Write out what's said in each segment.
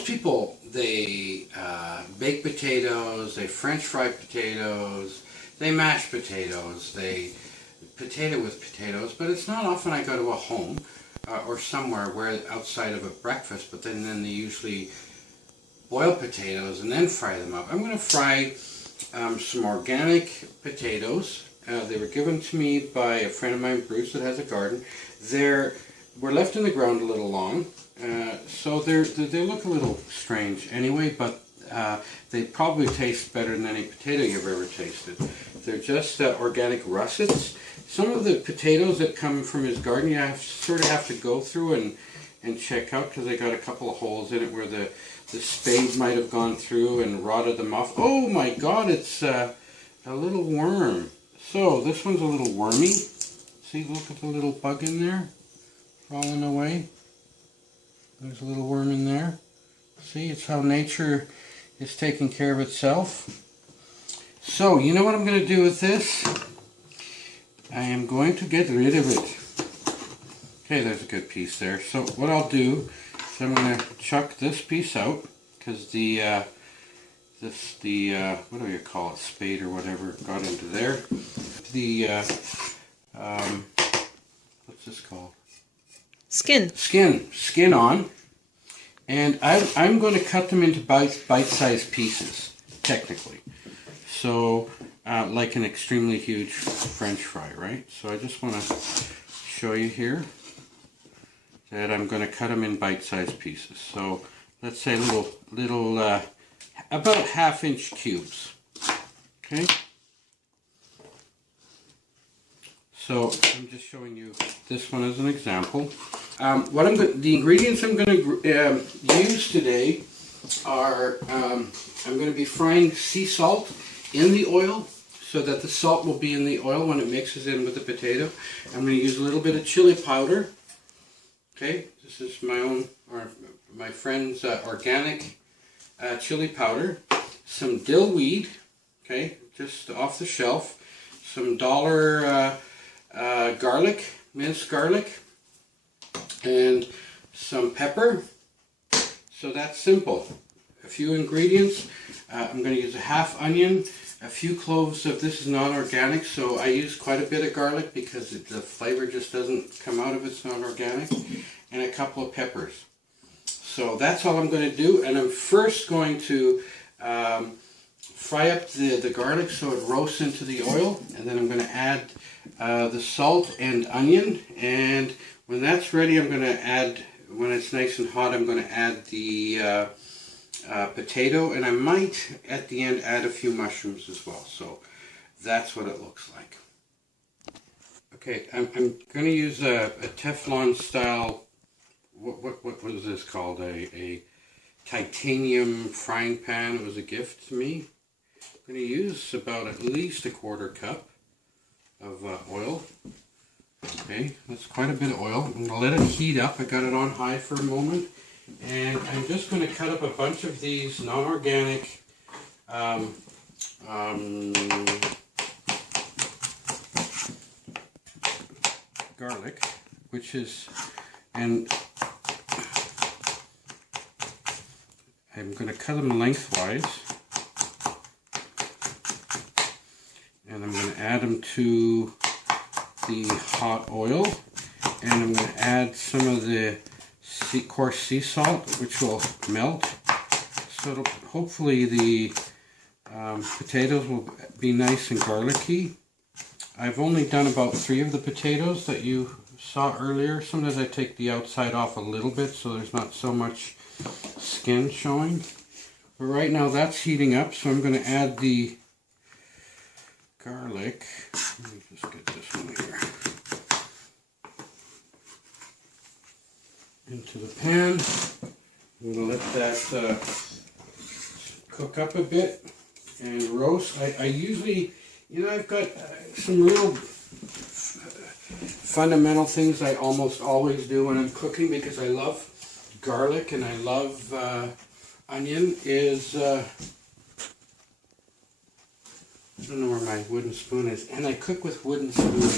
most people, they bake potatoes, they French fry potatoes, they mash potatoes, they potato with potatoes, but it's not often I go to a home or somewhere where outside of a breakfast, but then they usually boil potatoes and then fry them up. I'm going to fry some organic potatoes. They were given to me by a friend of mine, Bruce, that has a garden. They were left in the ground a little long, so they look a little strange anyway, but they probably taste better than any potato you've ever tasted. They're just organic russets. Some of the potatoes that come from his garden, you sort of have to go through and check out, because they got a couple of holes in it where the spade might have gone through and rotted them off. Oh my God, it's a little worm. So this one's a little wormy. See, look at the little bug in there, crawling away. There's a little worm in there. See, it's how nature is taking care of itself. So, you know what I'm going to do with this? I am going to get rid of it. Okay, there's a good piece there. So what I'll do is I'm going to chuck this piece out, because the what do you call it, spade or whatever, got into there. The what's this called? Skin. Skin on. And I'm going to cut them into bite-sized pieces, technically. So, like an extremely huge French fry, right? So I just want to show you here that I'm going to cut them in bite-sized pieces. So let's say little about half-inch cubes. Okay. So I'm just showing you this one as an example. The ingredients I'm going to use today are I'm going to be frying sea salt in the oil, so that the salt will be in the oil when it mixes in with the potato. I'm going to use a little bit of chili powder. Okay, this is my own, or my friend's organic chili powder. Some dill weed, okay, just off the shelf. Some dollar garlic, minced garlic, and some pepper. So that's simple. A few ingredients. I'm going to use a half onion, a few cloves of, this is non-organic, so I use quite a bit of garlic because the flavor just doesn't come out if it's not organic, and a couple of peppers. So that's all I'm going to do, and I'm first going to fry up the garlic so it roasts into the oil, and then I'm going to add the salt and onion, and when that's ready, I'm going to add, when it's nice and hot, I'm going to add the potato, and I might at the end add a few mushrooms as well. So that's what it looks like. Okay, I'm going to use a Teflon style, what was this called, a titanium frying pan. It was a gift to me. I'm going to use about at least a quarter cup of oil. Okay, that's quite a bit of oil. I'm going to let it heat up. I got it on high for a moment. And I'm just going to cut up a bunch of these non-organic garlic, which is, and I'm going to cut them lengthwise, and I'm going to add them to the hot oil, and I'm going to add some of the coarse sea salt, which will melt, so hopefully the potatoes will be nice and garlicky. I've only done about 3 of the potatoes that you saw earlier. Sometimes I take the outside off a little bit so there's not so much skin showing. But right now that's heating up, so I'm going to add the garlic. Let me just get this one here into the pan. I'm going to let that cook up a bit and roast. I usually, you know, I've got some real fundamental things I almost always do when I'm cooking, because I love garlic and I love onion, is I don't know where my wooden spoon is, and I cook with wooden spoons.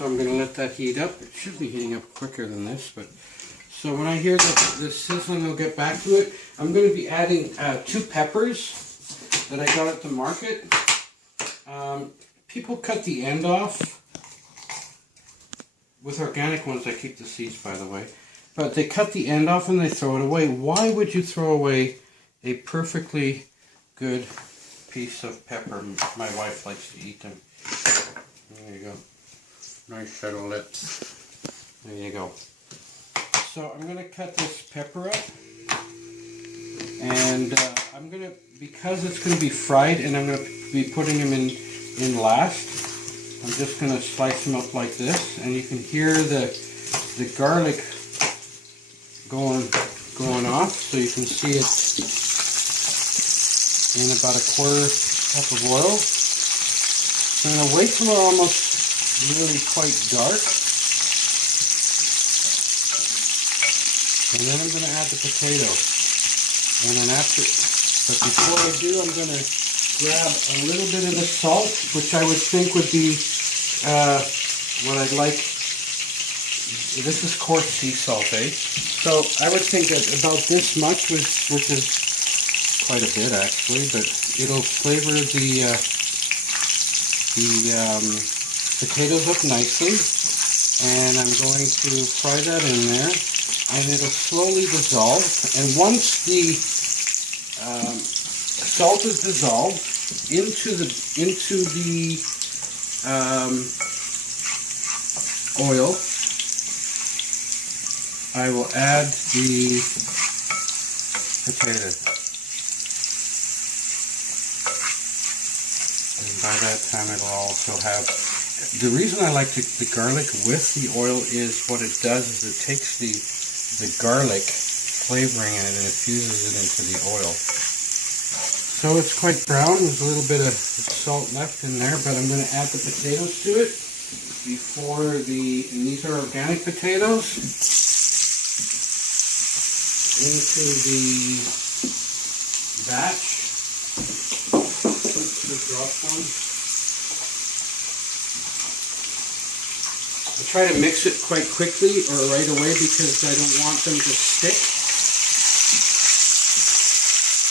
So I'm going to let that heat up. It should be heating up quicker than this, but so when I hear the sizzling, I'll get back to it. I'm going to be adding 2 peppers that I got at the market. People cut the end off. With organic ones, I keep the seeds, by the way. But they cut the end off and they throw it away. Why would you throw away a perfectly good piece of pepper? My wife likes to eat them. There you go. Nice set of lips. There you go. So I'm going to cut this pepper up. And I'm going to, because it's going to be fried and I'm going to be putting them in last, I'm just going to slice them up like this, and you can hear the garlic going off, so you can see it in about a quarter cup of oil. So I'm going to wait till they're almost really quite dark, and then I'm going to add the potato. And then but before I do, I'm going to grab a little bit of the salt, which I would think would be what I'd like. This is coarse sea salt, eh? So I would think that about this much, which is quite a bit actually, but it'll flavor the potatoes up nicely. And I'm going to fry that in there, and it'll slowly dissolve. And once the salt is dissolved into the oil, I will add the potato. And by that time it'll also have, the reason I like the garlic with the oil is what it does is it takes the garlic flavoring in it and infuses it into the oil. So it's quite brown, there's a little bit of salt left in there, but I'm going to add the potatoes to it before and these are organic potatoes, into the batch. Let's drop one. I try to mix it quite quickly or right away because I don't want them to stick.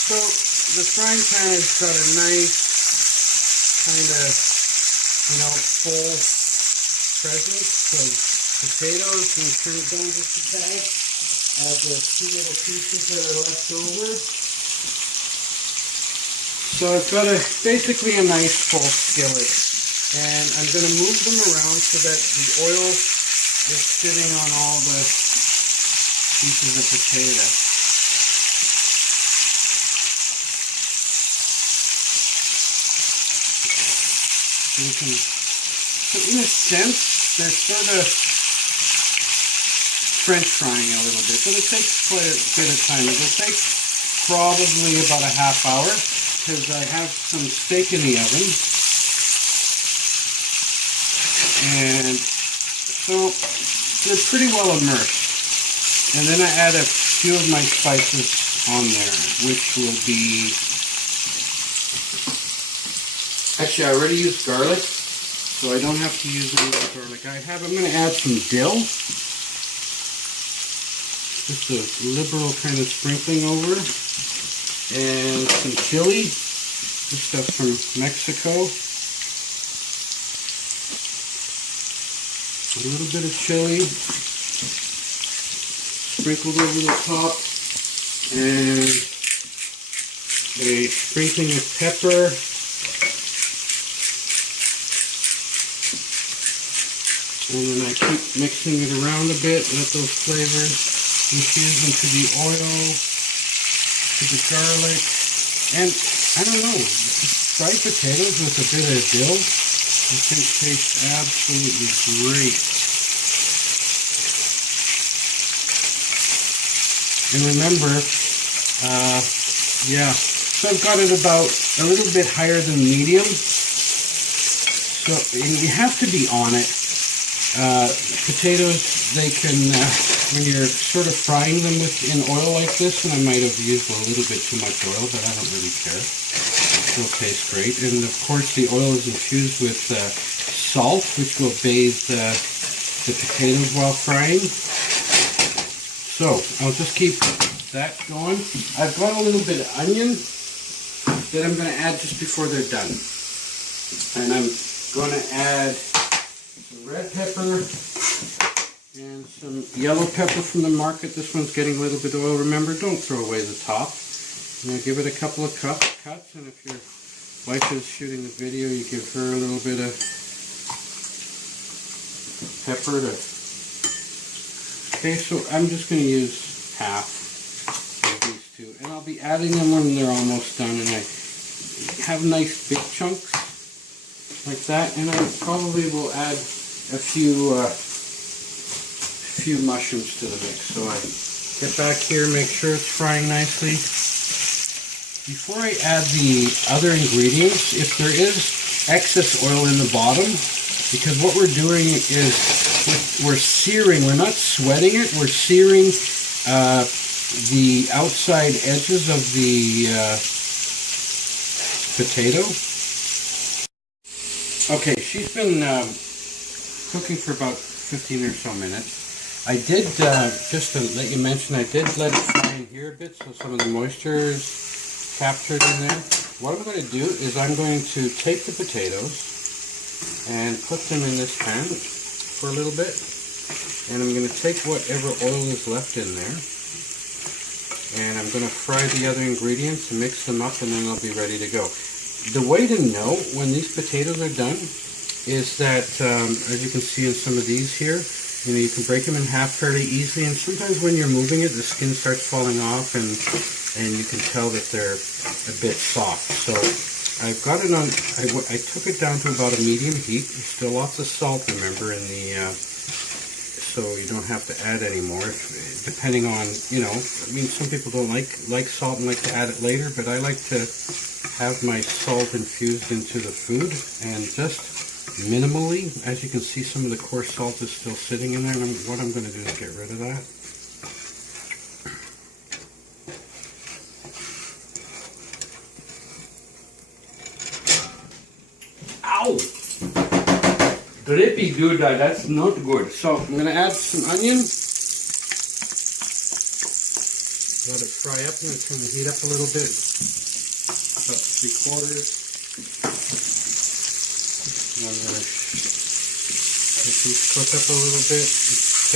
So the frying pan has got a nice kind of, full presence of potatoes. I'm going to turn it down just a tad. Add the 2 little pieces that are left over. So I've got basically a nice full skillet. And I'm going to move them around so that the oil is sitting on all the pieces of potato. So you can, so in a sense, they're sort of French frying a little bit, but it takes quite a bit of time. It'll take probably about a half hour because I have some steak in the oven. And so they're pretty well immersed. And then I add a few of my spices on there, which will be, actually I already used garlic, so I don't have to use any more garlic. I'm going to add some dill, just a liberal kind of sprinkling over, and some chili, this stuff from Mexico. A little bit of chili sprinkled over the top, and a sprinkling of pepper, and then I keep mixing it around a bit, let those flavors infuse into the oil, to the garlic, and I don't know, fried potatoes with a bit of dill I think tastes absolutely great. And remember, yeah, so I've got it about a little bit higher than medium. So, and you have to be on it. Potatoes, they can, when you're sort of frying them in oil like this, and I might have used a little bit too much oil, but I don't really care. It'll taste great. And of course the oil is infused with salt, which will bathe the potatoes while frying. So I'll just keep that going. I've got a little bit of onion that I'm going to add just before they're done. And I'm going to add some red pepper and some yellow pepper from the market. This one's getting a little bit of oil. Remember, don't throw away the top. Now give it a couple of cuts, and if your wife is shooting the video, you give her a little bit of pepper to... Okay, so I'm just going to use half of these two, and I'll be adding them when they're almost done, and I have nice big chunks like that, and I probably will add a few mushrooms to the mix. So I get back here, make sure it's frying nicely. Before I add the other ingredients, if there is excess oil in the bottom, because what we're doing is we're searing, we're not sweating it, we're searing the outside edges of the potato. Okay, she's been cooking for about 15 or so minutes. I did, just to let you mention, I did let it fry in here a bit so some of the moisture is captured in there. What I'm going to do is I'm going to take the potatoes and put them in this pan for a little bit, and I'm going to take whatever oil is left in there, and I'm going to fry the other ingredients and mix them up, and then they'll be ready to go. The way to know when these potatoes are done is that, as you can see in some of these here, you know, you can break them in half fairly easily, and sometimes when you're moving it, the skin starts falling off, and you can tell that they're a bit soft. So I've got it on, I took it down to about a medium heat. There's still lots of salt, remember, in the, so you don't have to add any more, depending on, you know, I mean, some people don't like salt and like to add it later, but I like to have my salt infused into the food, and just minimally. As you can see, some of the coarse salt is still sitting in there, and what I'm going to do is get rid of that. Ow! Drippy dude, that's not good. So I'm going to add some onion. Let it fry up. I'm going to turn the heat up a little bit. About 3/4. I'm going to let these cook up a little bit,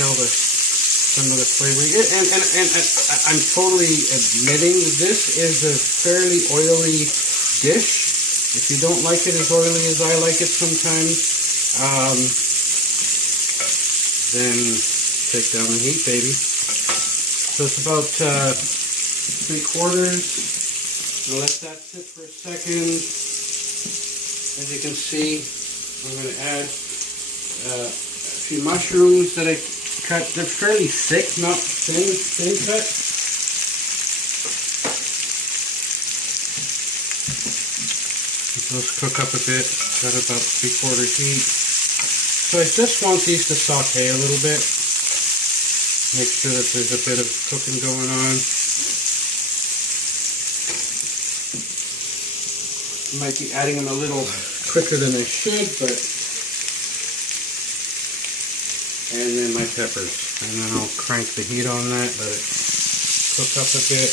tell some of the flavoring. And I'm totally admitting this is a fairly oily dish. If you don't like it as oily as I like it sometimes, then take down the heat, baby. So it's about 3/4. I'll let that sit for a second. As you can see, I'm going to add a few mushrooms that I cut. They're fairly thick, not thin cut. Those cook up a bit. Got about 3/4 heat. So I just want these to saute a little bit. Make sure that there's a bit of cooking going on. Might be adding them a little quicker than I should, but, and then my peppers, and then I'll crank the heat on that, let it cook up a bit.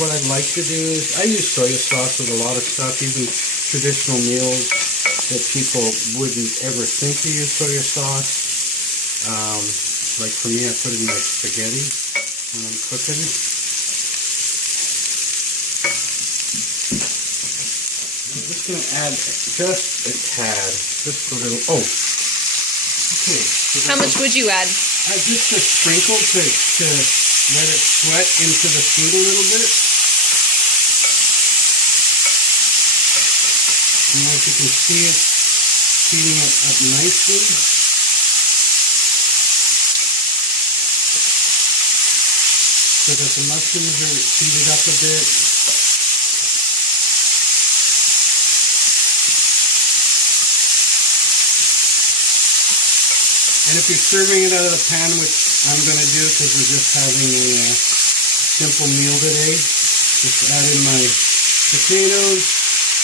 What I'd like to do is, I use soy sauce with a lot of stuff, even traditional meals that people wouldn't ever think to use soy sauce. Like for me, I put it in my spaghetti when I'm cooking it. I'm just going to add just a tad, just a little. Oh, okay. So how much would you add? Just a sprinkle to let it sweat into the food a little bit. And as you can see, it's heating it up nicely. So that the mushrooms are heated up a bit. And if you're serving it out of the pan, which I'm going to do because we're just having a simple meal today, just add in my potatoes,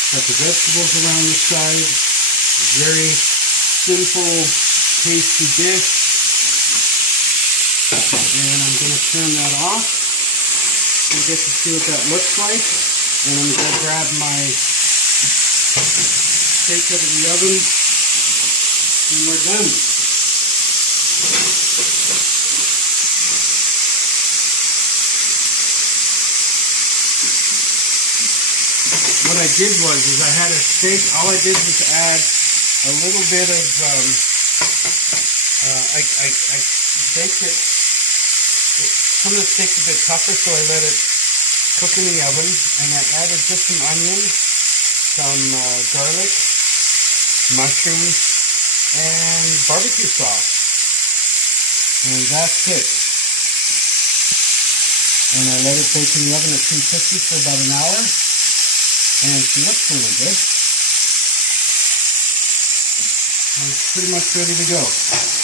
got the vegetables around the side, Very simple, tasty dish. And I'm going to turn that off. You get to see what that looks like. And I'm going to grab my steak out of the oven. And we're done. What I did was, I had a steak, all I did was add a little bit of, I baked it, some of the steak's a bit tougher, so I let it cook in the oven, and I added just some onion, some garlic, mushrooms, and barbecue sauce. And that's it. And I let it bake in the oven at 350 for about an hour. And she looks really good. And it's pretty much ready to go.